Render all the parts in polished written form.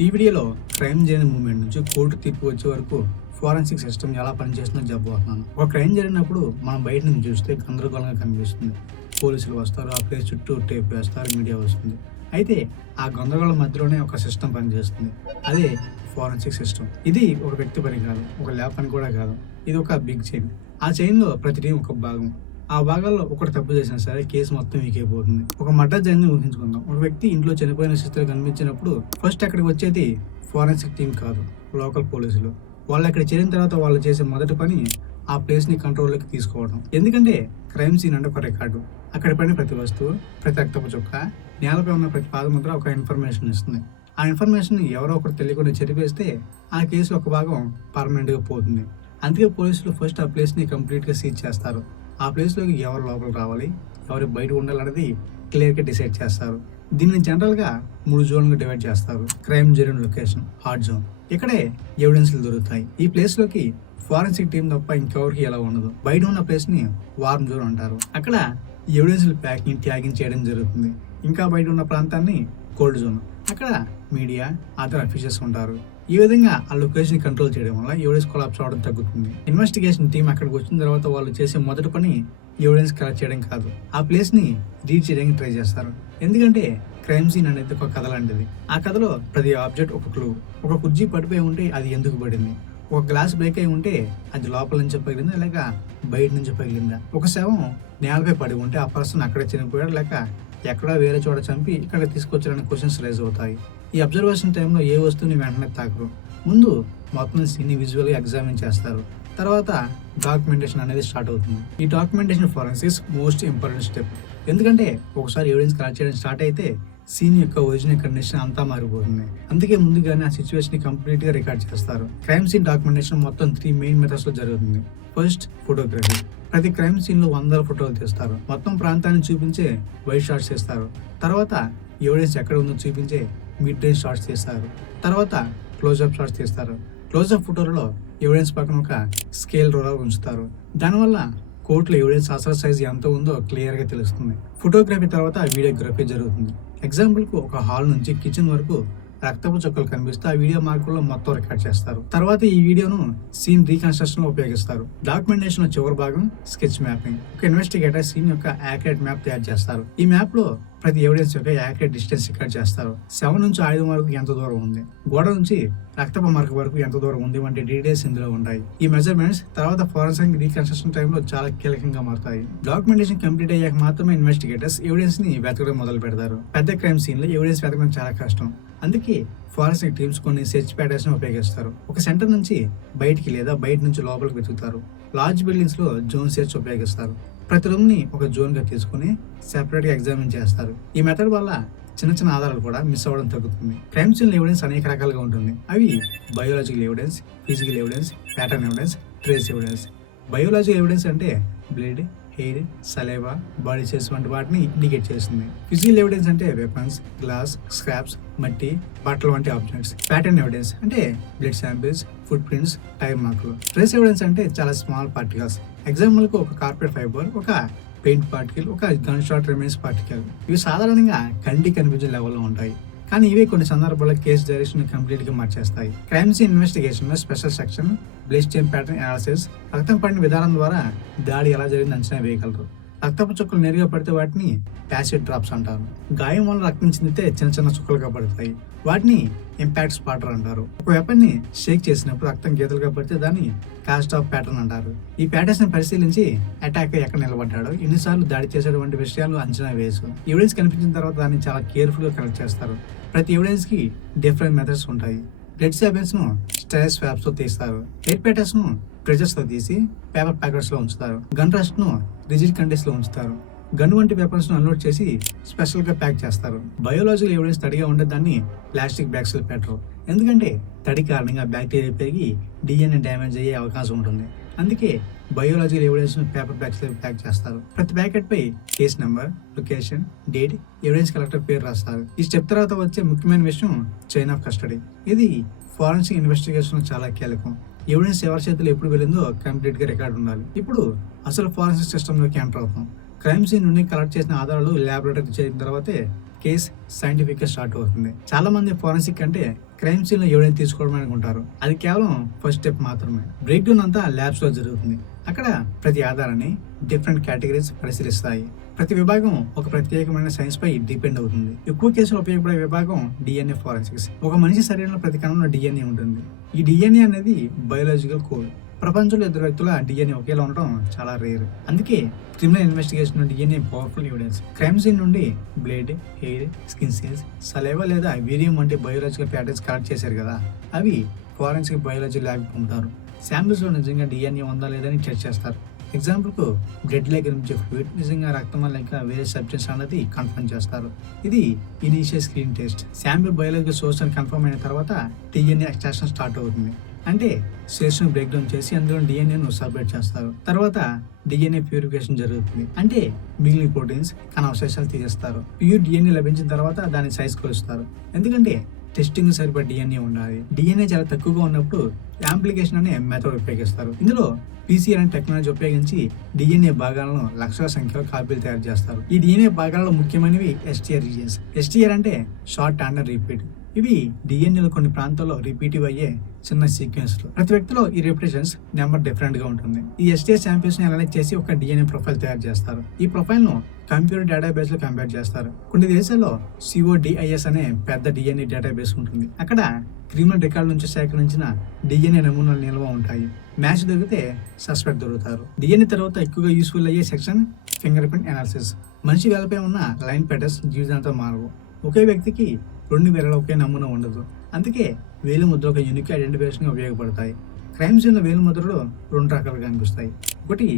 ఈ వీడియోలో క్రైమ్ జరిగిన మూమెంట్ నుంచి కోర్టు తీర్పు వచ్చే వరకు ఫోరెన్సిక్ సిస్టమ్ ఎలా పనిచేస్తుందో చెప్పబోతున్నాను. ఒక క్రైమ్ జరిగినప్పుడు మనం బయట నుంచి చూస్తే గందరగోళంగా కనిపిస్తుంది. పోలీసులు వస్తారు, ఆ ప్లేస్ చుట్టూ టేప్ వేస్తారు, మీడియా వస్తుంది. అయితే ఆ గందరగోళం మధ్యలోనే ఒక సిస్టమ్ పనిచేస్తుంది. అదే ఫోరెన్సిక్ సిస్టమ్. ఇది ఒక వ్యక్తి పని కాదు, ఒక ల్యాబ్ పని కూడా కాదు. ఇది ఒక బిగ్ చైన్. ఆ చైన్లో ప్రతి టీం ఒక భాగం. ఆ భాగాల్లో ఒకటి తప్పు చేసినా సరే కేసు మొత్తం వీకైపోతుంది. ఒక మర్డర్ జరిగింది ఊహించుకుందాం. ఒక వ్యక్తి ఇంట్లో చనిపోయిన స్థితిలో కనిపించినప్పుడు ఫస్ట్ అక్కడికి వచ్చేది ఫోరెన్సిక్ టీం కాదు, లోకల్ పోలీసులు. వాళ్ళు అక్కడ చేరిన తర్వాత వాళ్ళు చేసే మొదటి పని ఆ ప్లేస్ ని కంట్రోల్లోకి తీసుకోవడం. ఎందుకంటే క్రైమ్ సీన్ అంటే ఒక రికార్డు. అక్కడ పడిన ప్రతి వస్తువు, ప్రతి రక్తపు చుక్క, నేలపై ఉన్న ప్రతి పాదముద్ర ఒక ఇన్ఫర్మేషన్ ఇస్తుంది. ఆ ఇన్ఫర్మేషన్ ఎవరో ఒకరు తెలియకుండా చెరిపేస్తే ఆ కేసు ఒక భాగం పర్మనెంట్ గా పోతుంది. అందుకే పోలీసులు ఫస్ట్ ఆ ప్లేస్ ని కంప్లీట్ గా సీజ్ చేస్తారు. ఆ ప్లేస్లోకి ఎవరు లోపల రావాలి, ఎవరు బయట ఉండాలనేది క్లియర్గా డిసైడ్ చేస్తారు. దీన్ని జనరల్గా 3 జోన్లుగా డివైడ్ చేస్తారు. క్రైమ్ జరిగిన లొకేషన్, హాట్ జోన్. ఇక్కడే ఎవిడెన్స్లు దొరుకుతాయి. ఈ ప్లేస్లోకి ఫోరెన్సిక్ టీం తప్ప ఇంకెవరికి ఎలా ఉండదు. బయట ఉన్న ప్లేస్ని వార్మ్ జోన్ అంటారు. అక్కడ ఎవిడెన్స్లు ప్యాకింగ్, ట్యాగింగ్ చేయడం జరుగుతుంది. ఇంకా బయట ఉన్న ప్రాంతాన్ని కోల్డ్ జోన్. అక్కడ మీడియా, అదర్ అఫీషియల్స్ ఉంటారు. ఈ విధంగా ఆ లొకేషన్ కంట్రోల్ చేయడం వల్ల ఎవిడెన్స్ కొలాప్స్ అవడం తగ్గుతుంది. ఇన్వెస్టిగేషన్ టీం అక్కడికి వచ్చిన తర్వాత వాళ్ళు చేసే మొదటి పని ఎవిడెన్స్ కలెక్ట్ చేయడం కాదు, ఆ ప్లేస్ ని రీడ్ చేయడానికి ట్రై చేస్తారు. ఎందుకంటే క్రైమ్ సీన్ అనేది ఒక కథ లాంటిది. ఆ కథలో ప్రతి ఆబ్జెక్ట్ ఒక క్లూ. ఒక కుర్చీ పడిపోయి ఉంటే అది ఎందుకు పడింది, ఒక గ్లాస్ బ్రేక్ అయి ఉంటే అది లోపల నుంచి పగిలిందా లేక బయట నుంచి పగిలిందా, ఒక శవం నేలపై పడి ఉంటే ఆ పర్సన్ అక్కడే చనిపోయాడు లేక ఎక్కడా వేరే చోట చంపి ఇక్కడ తీసుకొచ్చారనే క్వశ్చన్స్ రైజ్ అవుతాయి. ఈ అబ్జర్వేషన్ టైంలో ఏ వస్తువుని వెంటనే తాకరు. ముందు మొత్తం సీన్ని విజువల్గా ఎగ్జామిన్ చేస్తారు. తర్వాత డాక్యుమెంటేషన్ అనేది స్టార్ట్ అవుతుంది. ఈ documentation forensics most important step. ఎందుకంటే ఒకసారి ఎవిడెన్స్ కలెక్ట్ చేయడం స్టార్ట్ అయితే సీన్ యొక్క ఒరిజినల్ కండిషన్ అంతా మారిపోతుంది. అందుకే ముందుగానే ఆ సిచ్యువేషన్ ని కంప్లీట్ గా రికార్డ్ చేస్తారు. క్రైమ్ సీన్ డాక్యుమెంటేషన్ మొత్తం 3 మెయిన్ మెథడ్స్ లో జరుగుతుంది. First, photography. ప్రతి క్రైమ్ సీన్ లో వందల ఫోటోలు తీస్తారు. మొత్తం ప్రాంతాన్ని చూపించే వైట్ షాట్స్ తీస్తారు. తర్వాత ఎవిడెన్స్ ఎక్కడ ఉందో చూపించే మిడ్ రేంజ్ షాట్స్ తీస్తారు. తర్వాత క్లోజ్అప్ షాట్స్ తీస్తారు. క్లోజ్అప్ ఫోటోలలో ఎవిడెన్స్ పక్కన ఒక స్కేల్ రోలర్ ఉంచుతారు. దానివల్ల కోర్టులో ఎవిడెన్స్ అసలు సైజ్ ఎంత ఉందో క్లియర్ గా తెలుస్తుంది. ఫోటోగ్రఫీ తర్వాత వీడియోగ్రఫీ జరుగుతుంది. ఎగ్జాంపుల్ కు ఒక హాల్ నుంచి కిచెన్ వరకు రక్తపు చుక్కలు కనిపిస్తే ఆ వీడియో మార్కుల్లో మొత్తం రికార్డ్ చేస్తారు. తర్వాత ఈ వీడియోను సీన్ రీకన్స్ట్రక్షన్ లో ఉపయోగిస్తారు. డాక్యుమెంటేషన్ చివరి భాగం స్కెచ్ మ్యాపింగ్. ఒక ఇన్వెస్టిగేటర్ సీన్ యొక్క యాక్యురేట్ మ్యాప్ తయారు చేస్తారు. ఈ మ్యాప్ లో ప్రతి ఎవిడెన్స్ యొక్క యాక్యురేట్ డిస్టెన్స్ రికార్డ్ చేస్తారు. శవం నుంచి ఆయుధం వరకు ఎంత దూరం ఉంది, గోడ నుంచి రక్తపు మార్క్ వరకు ఎంత దూరం ఉంది వంటి డీటెయిల్స్ ఇందులో ఉంటాయి. ఈ మెజర్మెంట్స్ తర్వాత ఫోరెన్సిక్ రీకన్స్ట్రక్షన్ టైంలో చాలా కీలకంగా మారుతాయి. డాక్యుమెంటేషన్ కంప్లీట్ అయ్యాక మాత్రమే ఇన్వెస్టిగేటర్స్ ఎవిడెన్స్ ని వెతకడం మొదలు పెడతారు. పెద్ద క్రైమ్ సీన్ లో ఎవిడెన్స్ వెతకడం చాలా కష్టం. అందుకే ఫోరెన్సిక్ టీమ్స్ కొన్ని సెర్చ్ ప్యాటర్న్స్ ని ఉపయోగిస్తారు. ఒక సెంటర్ నుంచి బయటికి లేదా బయట నుంచి లోపలికి వెతుకుతారు. లార్జ్ బిల్డింగ్స్ లో జోన్ సెర్చ్ ఉపయోగిస్తారు. ప్రతి రూమ్ ని ఒక జోన్ గా తీసుకుని సెపరేట్ గా ఎగ్జామిన్ చేస్తారు. ఈ మెథడ్ వల్ల చిన్న చిన్న ఆధారాలు కూడా మిస్ అవ్వడం తగ్గుతుంది. క్రైమ్ సీన్ ఎవిడెన్స్ అనేక రకాలుగా ఉంటుంది. అవి biological evidence, physical evidence, pattern evidence, trace evidence. Biological evidence అంటే blood, hair, saliva, body cells వంటి వాటిని ఇండికేట్ చేస్తుంది. ఫిజికల్ ఎవిడెన్స్ అంటే వెపన్స్, గ్లాస్, స్క్రాప్స్, మట్టి, బట్టలు వంటి ఆబ్జెక్ట్స్. ప్యాటర్న్ ఎవిడెన్స్ అంటే blood samples, foot prints, tyre మార్కులు. ట్రేస్ ఎవిడెన్స్ అంటే చాలా స్మాల్ పార్టికల్స్. ఎగ్జాంపుల్ కు ఒక కార్పెట్ ఫైబర్, ఒక పెయింట్ పార్టికల్, ఒక గన్ షాట్ రిమైన్స్ పార్టికల్. ఇవి సాధారణంగా కంటికి కనిపించే లెవెల్లో ఉంటాయి, కానీ ఇవే కొన్ని సందర్భాల్లో కేసు డైరెక్షన్ కంప్లీట్ గా మార్చేస్తాయి. క్రైమ్ సీన్ ఇన్వెస్టిగేషన్ లో special section blood strain pattern analysis. రక్తం పడిన విధానం ద్వారా దాడి ఎలా జరిగింది అంచనా వేయగలరు. రక్తపు చుక్కలు నేరుగా పడితే వాటిని యాసిడ్ డ్రాప్స్ అంటారు. గాయం వల్ల రక్తం చిందితే చిన్న చిన్న చుక్కలుగా పడతాయి. వాటిని ఇంపాక్ట్ స్పాటర్ అంటారు. ఒక వెపన్ ని షేక్ చేసినప్పుడు రక్తం గీతలుగా పడితే దాన్ని కాస్ట్ ఆఫ్ ప్యాటర్న్ అంటారు. ఈ ప్యాటర్న్స్ ని పరిశీలించి అటాక్ ఎక్కడ నిలబడ్డాడో, ఎన్నిసార్లు దాడి చేసేటువంటి వంటి విషయాలు అంచనా వేయచ్చు. ఎవిడెన్స్ కనిపించిన తర్వాత దాన్ని చాలా కేర్ఫుల్ గా కలెక్ట్ చేస్తారు. ప్రతి ఎవిడెన్స్ కి డిఫరెంట్ మెథడ్స్ ఉంటాయి. బ్లడ్ శాంపిల్స్ ను స్టైల్ స్వాబ్స్ తో తీస్తారు. ఎయిర్ ప్యాటర్న్స్ ను ప్రెజర్స్ తో తీసి పేపర్ ప్యాకెట్స్ లో ఉంచుతారు. గన్ రస్ట్ ను రిజిడ్ కండిషన్స్ లో ఉంచుతారు. గన్ వంటి వెపన్స్ ను అన్లోడ్ చేసి స్పెషల్ గా ప్యాక్ చేస్తారు. బయోలాజికల్ ఎవిడెన్స్ తడిగా ఉండే దాన్ని ప్లాస్టిక్ బ్యాగ్స్ లో పెట్టరు. ఎందుకంటే తడి కారణంగా బ్యాక్టీరియా పెరిగి డిఎన్ఏ డ్యామేజ్ అయ్యే అవకాశం ఉంటుంది. అందుకే బయోలాజికల్ ఎవిడెన్స్ ను పేపర్ బ్యాగ్స్ లో ప్యాక్ చేస్తారు. ప్రతి ప్యాకెట్ పై case number, location, date, evidence collector పేరు రాస్తారు. ఈ స్టెప్ తర్వాత వచ్చే ముఖ్యమైన విషయం చైన్ ఆఫ్ కస్టడీ. ఇది ఫోరెన్సిక్ ఇన్వెస్టిగేషన్ చాలా కీలకం. ఎవిడెన్స్ ఎవరి చేతులు ఎప్పుడు వెళ్ళిందో కంప్లీట్ గా రికార్డ్ ఉండాలి. ఇప్పుడు అసలు ఫోరెన్సిక్ సిస్టమ్ లోకి ఎంటర్ అవుతాం. క్రైమ్ సీన్ నుండి కలెక్ట్ చేసిన ఆధారాలు ల్యాబొరేటరీకి చేరిన తర్వాతే కేస్ సైంటిఫిక్ గా స్టార్ట్ అవుతుంది. చాలా మంది ఫోరెన్సిక్ అంటే క్రైమ్ సీన్ లో ఎవిడెన్స్ తీసుకోవడం అనుకుంటారు. అది కేవలం ఫస్ట్ స్టెప్ మాత్రమే. బ్రేక్ డౌన్ అంతా ల్యాబ్స్ లో జరుగుతుంది. అక్కడ ప్రతి ఆధారాన్ని డిఫరెంట్ కేటగిరీస్ పరిశీలిస్తాయి. ప్రతి విభాగం ఒక ప్రత్యేకమైన సైన్స్ పై డిపెండ్ అవుతుంది. ఎక్కువ కేసులు ఉపయోగపడే విభాగం డిఎన్ఏ ఫోరెన్సిక్స్. ఒక మనిషి శరీరంలో ప్రతి కణంలో డిఎన్ఏ ఉంటుంది. ఈ డిఎన్ఏ అనేది బయోలాజికల్ కోడ్. ప్రపంచంలో ఇద్దరు వ్యక్తుల డిఎన్ఏ ఒకేలా ఉండటం చాలా రేర్. అందుకే criminal investigation DNA powerful evidence. Crime scene నుండి blood, hair, skin cells, saliva లేదా వీరియం వంటి బయోలాజికల్ ప్యాటర్న్స్ కలెక్ట్ చేశారు కదా, అవి ఫోరెన్సిక్ బయాలజీ ల్యాబ్ పంపుతారు. శాంపిల్స్ లో నిజంగా డిఎన్ఏ ఉందా లేదని చెక్ చేస్తారు. ఎగ్జాంపుల్ కు బ్లడ్ లో కనిపించే ఫ్లూయిడ్ నిజంగా రక్తమా లేక వేరే సబ్స్టెన్స్ అన్నది కన్ఫర్మ్ చేస్తారు. ఇది initial screen test. Sample biological source అని కన్ఫర్మ్ అయిన తర్వాత డిఎన్ఏ ఎక్స్ట్రాక్షన్ స్టార్ట్ అవుతుంది. అంటే సెల్స్ ను బ్రేక్ డౌన్ చేసి అందులో డిఎన్ఏను సపరేట్ చేస్తారు. తర్వాత డిఎన్ఏ ప్యూరిఫికేషన్ జరుగుతుంది. అంటే మిగిలిన ప్రోటీన్స్ అవశేషాలు తీసేస్తారు. ప్యూర్ డిఎన్ఏ లభించిన తర్వాత దాని సైజ్ కొలుస్తారు. ఎందుకంటే టెస్టింగ్ సరిపడా డిఎన్ఏ ఉండాలి. డిఎన్ఏ చాలా తక్కువగా ఉన్నప్పుడు యాంప్లికేషన్ అనే మెథడ్ ఉపయోగిస్తారు. ఇందులో పీసీఆర్ అనే టెక్నాలజీ ఉపయోగించి డిఎన్ఏ భాగాలను లక్షల సంఖ్యలో కాపీలు తయారు చేస్తారు. ఈ డిఎన్ఏ భాగాలలో ముఖ్యమైనవి ఎస్టీఆర్ రీజియన్స్. ఎస్టీఆర్ అంటే షార్ట్ అండ్ రిపీట్. ఇవి డిఎన్ఏలో కొన్ని ప్రాంతాల్లో రిపీటివ్ అయ్యే చిన్న సీక్వెన్స్. ప్రతి వ్యక్తిలో ఈ రిపిటేషన్స్ నెంబర్ డిఫరెంట్ గా ఉంటుంది. ఈ ఎస్టీఆర్ శాంపిల్స్ ని అనలైజ్ చేసి ఒక డిఎన్ఏ ప్రొఫైల్ తయారు చేస్తారు. ఈ ప్రొఫైల్ ను కంప్యూటర్ డేటాబేస్ లో కంపేర్ చేస్తారు. కొన్ని దేశాల్లో CODIS అనే పెద్ద డిఎన్ఏ డేటాబేస్ ఉంటుంది. అక్కడ క్రిమినల్ రికార్డు నుంచి సేకరించిన డిఎన్ఏ నమూనాలు నిల్వ ఉంటాయి. మ్యాచ్ దొరికితే సస్పెక్ట్ దొరుకుతారు. డిఎన్ఏ తర్వాత ఎక్కువగా యూస్ఫుల్ అయ్యే సెక్షన్ ఫింగర్ ప్రింట్ అనాలిసిస్. మనిషి వేలపై ఉన్న లైన్ ప్యాటర్న్స్ జీవితాంతం మారవు. ఒకే వ్యక్తికి 2 వేల ఒకే నమూనా ఉండదు. అందుకే వేలు ముద్ర ఒక యూనిక్ ఐడెంటిఫికేషన్ ఉపయోగపడతాయి. క్రైమ్ సీన్ లో వేలు ముద్రలు 2 రకాలుగా కనిపిస్తాయి. ఒకటి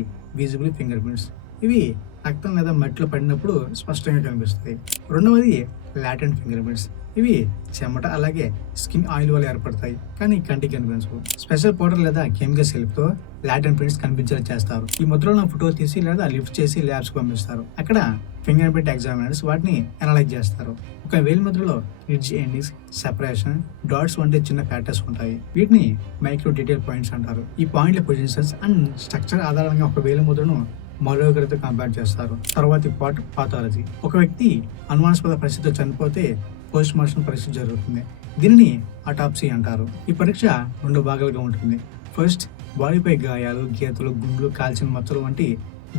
విజిబుల్ ఫింగర్ ప్రింట్స్. ఇవి రక్తం లేదా మట్టిలో పడినప్పుడు స్పష్టంగా కనిపిస్తాయి. రెండవది లాటెంట్ ఫింగర్ ప్రింట్స్. ఇవి చెమట అలాగే స్కిన్ ఆయిల్ వల్ల ఏర్పడతాయి, కానీ కంటికి కనిపించవు. స్పెషల్ పౌడర్ లేదా కెమికల్స్ హెల్ప్ తో లాటెంట్ ప్రింట్స్ కనిపించేలా చేస్తారు. ఈ ముద్రలను ఫోటో తీసి లేదా లిఫ్ట్ చేసి ల్యాబ్స్ కు పంపిస్తారు. అక్కడ ఫింగర్ ప్రింట్ ఎగ్జామినర్స్ వాటిని అనలైజ్ చేస్తారు. ఒక వేలు ముద్రలో రిడ్జ్ ఎండింగ్స్, సెపరేషన్, డాట్స్ వంటి చిన్న ప్యాటర్న్స్ ఉంటాయి. వీటిని మైక్రో డీటెయిల్ పాయింట్స్ అంటారు. ఈ పాయింట్ల పొజిషన్స్ అండ్ స్ట్రక్చర్ ఆధారంగా ఒక వేలు ముద్రను మరొకరితో కంపేర్ చేస్తారు. తర్వాతి పార్ట్ పాథాలజీ. ఒక వ్యక్తి అనుమానాస్పద పరిస్థితితో చనిపోతే పోస్ట్ మార్టం పరీక్ష జరుగుతుంది. దీనిని అటాప్సీ అంటారు. ఈ పరీక్ష 2 భాగాలుగా ఉంటుంది. ఫస్ట్, బాడీపై గాయాలు, గీతలు, గుండ్లు, కాల్చిన మచ్చలు వంటి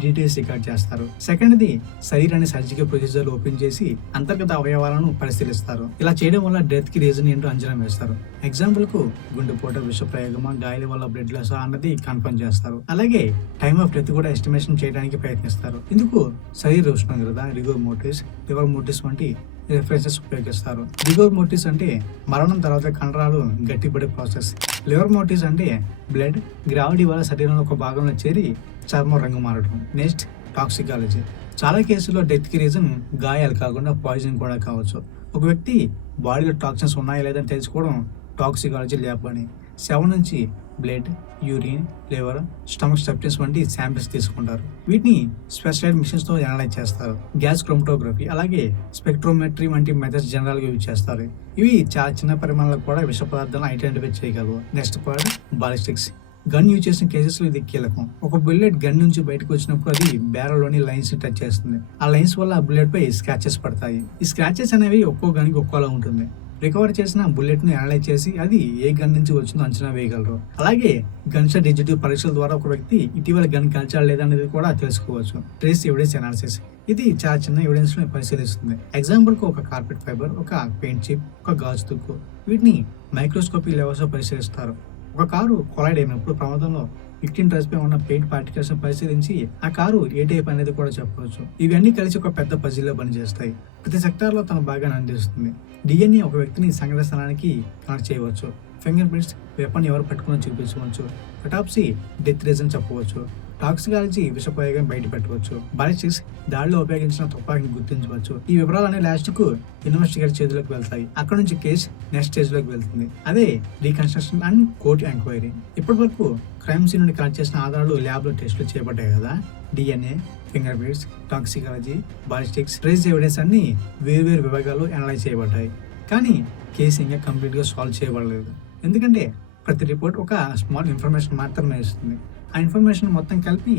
డీటెయిల్స్ రికార్డ్ చేస్తారు. సెకండ్ది, శరీరాన్ని సర్జికల్ ప్రొసీజర్లు ఓపెన్ చేసి అంతర్గత అవయవాలను పరిశీలిస్తారు. ఇలా చేయడం వల్ల డెత్ కి రీజన్ ఏంటో అంచనా వేస్తారు. ఎగ్జాంపుల్ కు గుండెపోట, విష ప్రయోగమా, గాయాల వల్ల బ్లడ్ లాస్ అన్నది కన్ఫర్మ్ చేస్తారు. అలాగే టైమ్ ఆఫ్ డెత్ కూడా ఎస్టిమేషన్ చేయడానికి ప్రయత్నిస్తారు. ఇందుకు శరీర ఉష్ణోగ్రత, రిగోర్ మోటిస్, లివర్ మోటిస్ వంటి రిఫరెన్సెస్ ఉపయోగిస్తారు. రిగోర్ మోటిస్ అంటే మరణం తర్వాత కండరాలు గట్టిపడే ప్రాసెస్. లివర్ మోటిస్ అంటే బ్లడ్ గ్రావిటీ వల్ల శరీరంలో ఒక భాగంలో చేరి చర్మం రంగు మారడం. Next, toxicology. చాలా కేసుల్లో డెత్ కి రీజన్ గాయాలు కాకుండా పాయిజన్ కూడా కావచ్చు. ఒక వ్యక్తి బాడీలో టాక్సిన్స్ ఉన్నాయా లేదని తెలుసుకోవడం టాక్సికాలజీ ల్యాబ్ పని. శవం నుంచి blood, urine, liver, stomach substance వంటి శాంపిల్స్ తీసుకుంటారు. వీటిని స్పెషలైజ్డ్ మిషన్స్ తో అనలైజ్ చేస్తారు. గ్యాస్ క్రోమటోగ్రఫీ అలాగే స్పెక్ట్రోమెట్రీ వంటి మెథడ్స్ జనరల్ గా యూజ్ చేస్తారు. ఇవి చాలా చిన్న పరిమాణాలకు కూడా విష పదార్థాలను ఐడెంటిఫై చేయగలవు. Next part, ballistics. Gun use చేసిన కేసెస్ లో ఇది కీలకం. ఒక బుల్లెట్ గన్ నుంచి బయటకు వచ్చినప్పుడు అది బ్యారల్ లోని లైన్స్ ని టచ్ చేస్తుంది. ఆ లైన్స్ వల్ల ఆ బుల్లెట్ పై స్క్రాచెస్ పడతాయి. ఈ స్క్రాచెస్ అనేవి ఒక్కో గన్ కి ఒక్కోలా ఉంటుంది. రికవర్ చేసిన బుల్లెట్ ని అనలైజ్ చేసి అది ఏ గన్ నుంచి వచ్చిందో అంచనా వేయగలరు. అలాగే గన్ షాట్ డిజిటల్ పరీక్షల ద్వారా ఒక వ్యక్తి ఇటీవల గన్ కాల్చాడు లేదనేది కూడా తెలుసుకోవచ్చు. Trace evidence analysis. ఇది చాలా చిన్న ఎవిడెన్స్ ని పరిశీలిస్తుంది. ఎగ్జాంపుల్ కు ఒక కార్పెట్ ఫైబర్, ఒక పెయింట్ చిప్, ఒక గాజు తుక్కు. వీటిని మైక్రోస్కోపీ లెవెల్స్ లో పరిశీలిస్తారు. ఒక కారు కొలైడ్ అయినప్పుడు ప్రమాదంలో విక్టిమ్ డ్రెస్ పై ఉన్న పెయింట్ పార్టికల్స్ పరిశీలించి ఆ కారు ఏ టైప్ అనేది కూడా చెప్పవచ్చు. ఇవన్నీ కలిసి ఒక పెద్ద పజిల్ లో పనిచేస్తాయి. ప్రతి సెక్టార్ లో తన భాగాన్ని అందిస్తుంది. డిఎన్ఏ ఒక వ్యక్తిని సంఘటన స్థలానికి కనెక్ట్ చేయవచ్చు. ఫింగర్ ప్రింట్స్ వెపన్ ఎవరు పట్టుకుని చూపించవచ్చు. అటాప్సీ డెత్ రీజన్ చెప్పవచ్చు. టాక్సికాలజీ విష ప్రయోగం బయట పెట్టవచ్చు. బాలిస్టిక్స్ దాడిలో ఉపయోగించిన తుపాకీని గుర్తించవచ్చు. ఈ వివరాలనే లాస్ట్ కు ఇన్వెస్టిగేటర్ చేతిలోకి వెళ్తాయి. అక్కడ నుంచి కేసు నెక్స్ట్ స్టేజ్ లోకి వెళ్తుంది. అదే రీకన్స్ట్రక్షన్ అండ్ కోర్ట్ ఎంక్వైరీ. ఇప్పటి వరకు క్రైమ్ సీన్ నుండి కలెక్ట్ చేసిన ఆధారాలు ల్యాబ్ లో టెస్టులు చేయబడ్డాయి కదా. DNA, finger prints, toxicology, ballistics, trace evidence అన్ని వేర్వేరు విభాగాలు అనలైజ్ చేయబడ్డాయి. కానీ కేసు ఇంకా కంప్లీట్ గా సాల్వ్ చేయబడలేదు. ఎందుకంటే ప్రతి రిపోర్ట్ ఒక స్మాల్ ఇన్ఫర్మేషన్ మాత్రమే ఇస్తుంది. ఆ ఇన్ఫర్మేషన్ మొత్తం కలిపి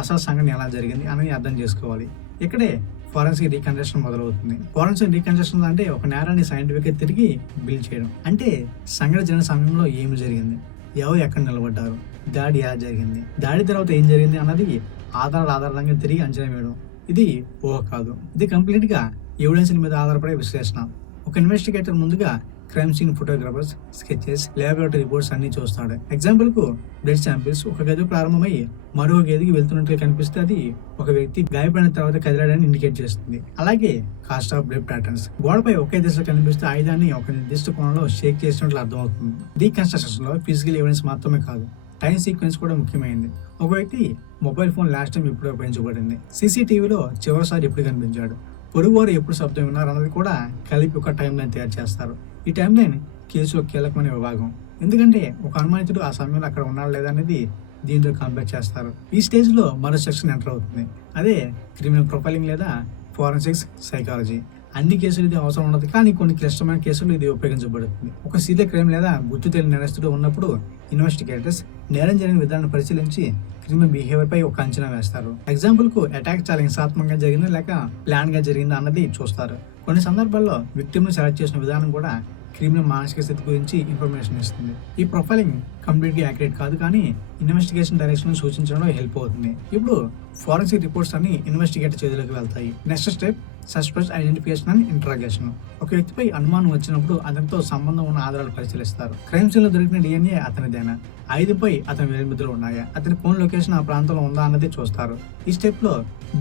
అసలు సంఘటన ఎలా జరిగింది అని అర్థం చేసుకోవాలి. ఇక్కడే ఫోరెన్సిక్ రీకన్స్ట్రక్షన్ మొదలవుతుంది. ఫోరెన్సిక్ రీకన్స్ట్రక్షన్ అంటే ఒక నేరాన్ని సైంటిఫిక్ గా తిరిగి బిల్డ్ చేయడం. అంటే సంఘటన జరిగిన సమయంలో ఏమి జరిగింది, ఎవరు ఎక్కడ నిలబడ్డారు, దాడి ఎలా జరిగింది, దాడి తర్వాత ఏం జరిగింది అన్నది ఆధారంగా తిరిగి అంచనా వేయడం. ఇది ఊహ కాదు, ఇది కంప్లీట్ గా ఎవిడెన్స్ మీద ఆధారపడే విశ్లేషణ. ఒక ఇన్వెస్టిగేటర్ ముందుగా crime scene photographers, sketches, laboratory reports అన్ని చూస్తాడు. ఎగ్జాంపుల్ కు బ్లడ్ శాంపిల్స్ ఒక గది ప్రారంభమై మరో గదికి వెళ్తున్నట్టుగా కనిపిస్తే అది ఒక వ్యక్తి గాయపడిన తర్వాత కదిలాడని ఇండికేట్ చేస్తుంది. అలాగే కాస్ట్ ఆఫ్ బ్లడ్ ప్యాటర్న్స్, గోడపై ఒకే దిశలో కనిపిస్తే ఆయుధాన్ని ఒక నిర్దిష్ట కోణంలో షేక్ చేసినట్లు అర్థమవుతుంది. రీకన్స్ట్రక్షన్ లో ఫిజికల్ ఎవిడెన్స్ మాత్రమే కాదు, టైం సీక్వెన్స్ కూడా ముఖ్యమైనది. ఒక వ్యక్తి మొబైల్ ఫోన్ లాస్ట్ టైం ఎప్పుడు ఉపయోగించబడింది, సీసీటీవీలో చివరిసారి ఎప్పుడు కనిపించాడు, పొరుగువారు ఎప్పుడు శబ్దం విన్నారు అన్నది కూడా కలిపి ఒక టైం లైన్ తయారు చేస్తారు. ఈ టైం లైన్ కేసులో కీలకమైన విభాగం, ఎందుకంటే ఒక అనుమానితుడు ఆ సమయంలో అక్కడ ఉన్నాడు లేదా అనేది దీంతో కంపేర్ చేస్తారు. ఈ స్టేజ్ లో మరో సెక్షన్ ఎంటర్ అవుతుంది, అదే క్రిమినల్ ప్రొఫైలింగ్ లేదా ఫోరెన్సిక్స్ సైకాలజీ. అన్ని కేసులు ఇది అవసరం ఉండదు, కానీ కొన్ని క్లిష్టమైన కేసులు ఇది ఉపయోగించబడుతుంది. ఒక సీరియల్ క్రైమ్ లేదా గుర్తు తెలియని నేరస్తుడు ఉన్నప్పుడు ఇన్వెస్టిగేటర్స్ నేరం జరిగిన విధానాన్ని పరిశీలించి క్రిమినల్ బిహేవియర్ పై ఒక అంచనా వేస్తారు. ఎగ్జాంపుల్ కు అటాక్ చాలా హింసాత్మకంగా జరిగిందా లేక ప్లాన్ గా జరిగిందా అన్నది చూస్తారు. కొన్ని సందర్భాల్లో విక్టిమ్ ను సెలెక్ట్ చేసిన విధానం కూడా క్రిమినల్ మానసిక స్థితి గురించి ఇన్ఫర్మేషన్ ఇస్తుంది. ఈ ప్రొఫైలింగ్ కంప్లీట్ గా యాక్యురేట్ కాదు, కానీ ఇన్వెస్టిగేషన్ డైరెక్షన్ సూచించడంలో హెల్ప్ అవుతుంది. ఇప్పుడు ఫోరెన్సిక్ రిపోర్ట్స్ అన్ని ఇన్వెస్టిగేటర్ చేతులకు వెళ్తాయి. Next step suspect identification and interrogation. ఒక వ్యక్తిపై అనుమానం వచ్చినప్పుడు అతనితో సంబంధం ఉన్న ఆధారాలు పరిశీలిస్తారు. క్రైమ్ సీన్ లో దొరికిన డిఎన్ఏ అతనిదేనా, ఆయుధంపై అతని వేలిముద్రలు ఉన్నాయా, అతని ఫోన్ లొకేషన్ ఆ ప్రాంతంలో ఉందా అన్నది చూస్తారు. ఈ స్టెప్ లో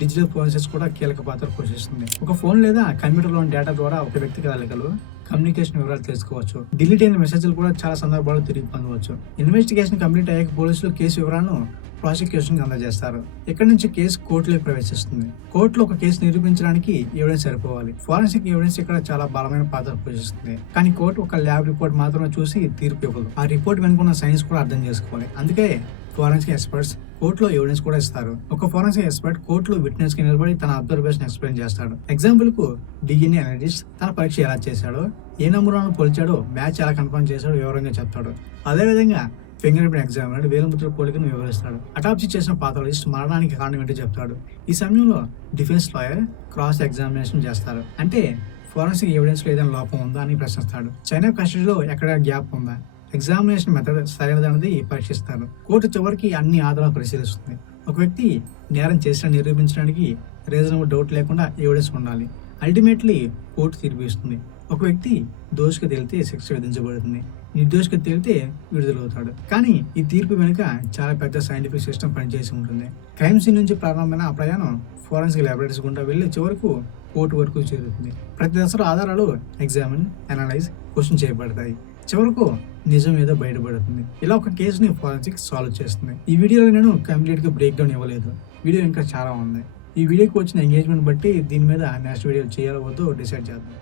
డిజిటల్ ఫోరెన్సిక్స్ కూడా కీలక పాత్ర పోషిస్తుంది. ఒక ఫోన్ లేదా కంప్యూటర్లోని డేటా ద్వారా ఒక వ్యక్తి కదలికలు, కమ్యూనికేషన్ వివరాలు తెలుసుకోవచ్చు. డిలీట్ అయిన మెసేజ్లు కూడా చాలా సందర్భాల్లో తిరిగి పొందవచ్చు. ఇన్వెస్టిగేషన్ కంప్లీట్ అయ్యాక పోలీసులు కేసు వివరాలను ప్రాసిక్యూషన్ అందజేస్తారు. ఇక్కడ నుంచి కేసు కోర్టులోకి ప్రవేశిస్తుంది. కోర్టులో ఒక కేసు నిరూపించడానికి ఎవిడెన్స్ సరిపోవాలి. ఫోరెన్సిక్ ఎవిడెన్స్ ఇక్కడ చాలా బలమైన పాత్ర పోషిస్తుంది. కానీ కోర్టు ఒక ల్యాబ్ రిపోర్ట్ మాత్రమే చూసి తీర్పు ఇవ్వదు. ఆ రిపోర్ట్ వెనుకున్న సైన్స్ కూడా అర్థం చేసుకోవాలి. అందుకే ఫోరెన్సిక్ ఎక్స్పర్ట్స్ కోర్టులో ఎవిడెన్స్ కూడా ఇస్తారు. ఒక ఫోరెన్సిక్ ఎక్స్పర్ట్ కోర్టులో విట్నెస్ కి నిలబడి తన అబ్జర్వేషన్ ఎక్స్ప్లెయిన్ చేస్తాడు. ఎగ్జాంపుల్ కు డిఎన్ఏ అనలిస్ట్ తన పరీక్ష ఎలా చేశాడో, ఏ నమూనాను పోల్చాడో, మ్యాచ్ ఎలా కన్ఫర్మ్ చేశాడో వివరంగా చెప్తాడు. అదేవిధంగా ఫింగర్ ప్రింట్ ఎగ్జామినర్ వేలిముద్ర పోలికను వివరిస్తాడు. అటాప్సీ చేసిన పాథాలజిస్ట్ మరణానికి కారణం ఏంటో చెప్తాడు. ఈ సమయంలో డిఫెన్స్ లాయర్ క్రాస్ ఎగ్జామినేషన్ చేస్తారు. అంటే ఫోరెన్సిక్ ఎవిడెన్స్ లో ఏదైనా లోపం ఉందా అని ప్రశ్నిస్తాడు. చైన్ ఆఫ్ కస్టడీలో ఎక్కడ గ్యాప్ ఉందా, ఎగ్జామినేషన్ మెథడ్ సరైనదన్నది పరీక్షిస్తారు. కోర్టు చివరికి అన్ని ఆధారాలు పరిశీలిస్తుంది. ఒక వ్యక్తి నేరం చేసిన నిరూపించడానికి రీజనబుల్ డౌట్ లేకుండా ఎవిడెన్స్ ఉండాలి. అల్టిమేట్లీ కోర్టు తీర్పు ఇస్తుంది. ఒక వ్యక్తి దోషిగా తేలితే శిక్ష విధించబడుతుంది, నిర్దోషిగా తేలితే విడుదలవుతాడు. కానీ ఈ తీర్పు వెనుక చాలా పెద్ద సైంటిఫిక్ సిస్టమ్ పనిచేసి ఉంటుంది. క్రైమ్ సీన్ నుంచి ప్రారంభమైన ఆ ప్రయాణం ఫోరెన్సిక్ ల్యాబొరేటరీస్ గుండా వెళ్లి చివరకు కోర్టు వరకు చేరుతుంది. ప్రతి దశలో ఆధారాలు ఎగ్జామిన్, అనలైజ్, క్వశ్చన్ చేయబడతాయి. చివరకు నిజం ఏదో బయటపడుతుంది. ఇలా ఒక కేసుని ఫోరెన్సిక్ సాల్వ్ చేస్తుంది. ఈ వీడియోలో నేను కంప్లీట్ గా బ్రేక్ డౌన్ ఇవ్వలేదు, వీడియో ఇంకా చాలా ఉంది. ఈ వీడియోకి వచ్చిన ఎంగేజ్మెంట్ బట్టి దీని మీద నెక్స్ట్ వీడియో చేయాలో వద్దో డిసైడ్ చేద్దాం.